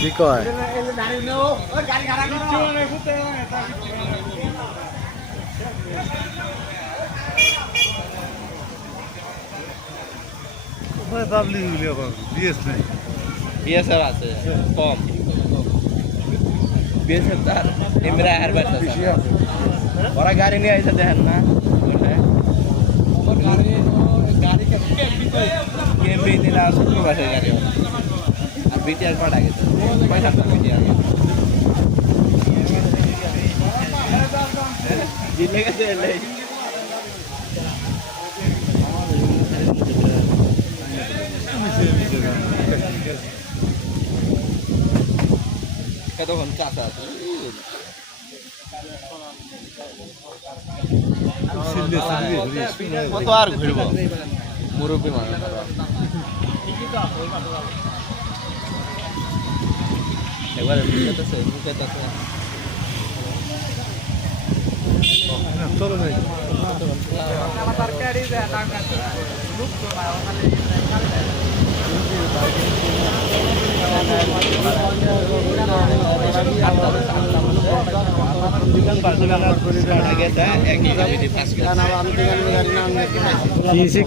কি কয় বিএসএফ আছে কম বিএসএফ তার এমরা আর বাস আছে ওরা গাড়ি নিয়ে আইছে দেখেন না গাড়ি কেমবি দিলা শুক্র বাসের গাড়ি আর বিটিআর পাঠা গেছে পয়সা তো বিটিআর জিলে গেছে এলে কতক্ষণ চাষা আছে কত আর ঘুরব মুরব্বী মানুষ একবার মুখে চলো ভাই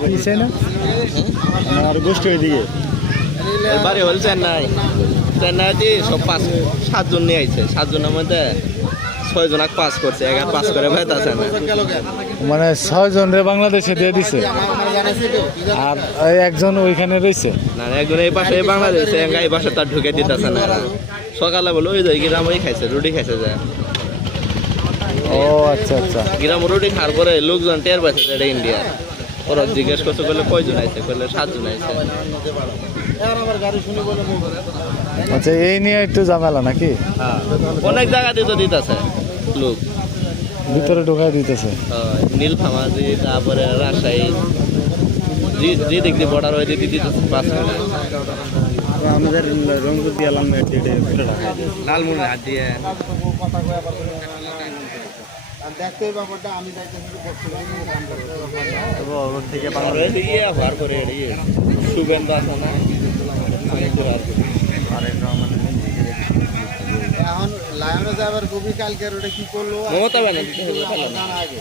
কিসে না আর গোষ্ঠী ওইদিকে বাড়ি হল চেন্নাই চেন্নাইতে সব 7 জন নিয়ে আইছে 7 জনের মধ্যে 6 জন পাস করছে 11 পাস করে ভাই আছে না মানে 6 জন রে বাংলাদেশে দিয়ে দিছে আর একজন ওইখানে রইছে না একজন এই পাশে বাংলাদেশে এই পাশে তার ঢুকে দিতেছে না সকালে বলে ওই যাই গ্রামই খাইছে রুটি খাইছে যায় ও আচ্ছা আচ্ছা গ্রাম রুটি খাওয়ার পরে লোকজন টের পাইছে এটা ইন্ডিয়া ওরা জিজ্ঞেস করছে বলে কয়জন আইছে বলে 7 জন আইছে আচ্ছা এই নিয়ে একটু ঝামেলা নাকি অনেক জায়গাতে তো দিতেছে লোক ভিতরে ঢোকায় দিতেছে নীলফামারী তারপরে রাজশাহী যে দিক দিয়ে বর্ডার হয়ে দিতেছে পাস করে আমাদের রংপুর দিয়ে লালমুড়ি হাত দিয়ে দেখতে ব্যাপারটা আমি থেকে সুগন্ধ আছে না এখন লায়নে যাবার কবি কালকের ওটা কি করলো মমতা ব্যানার্জি আগে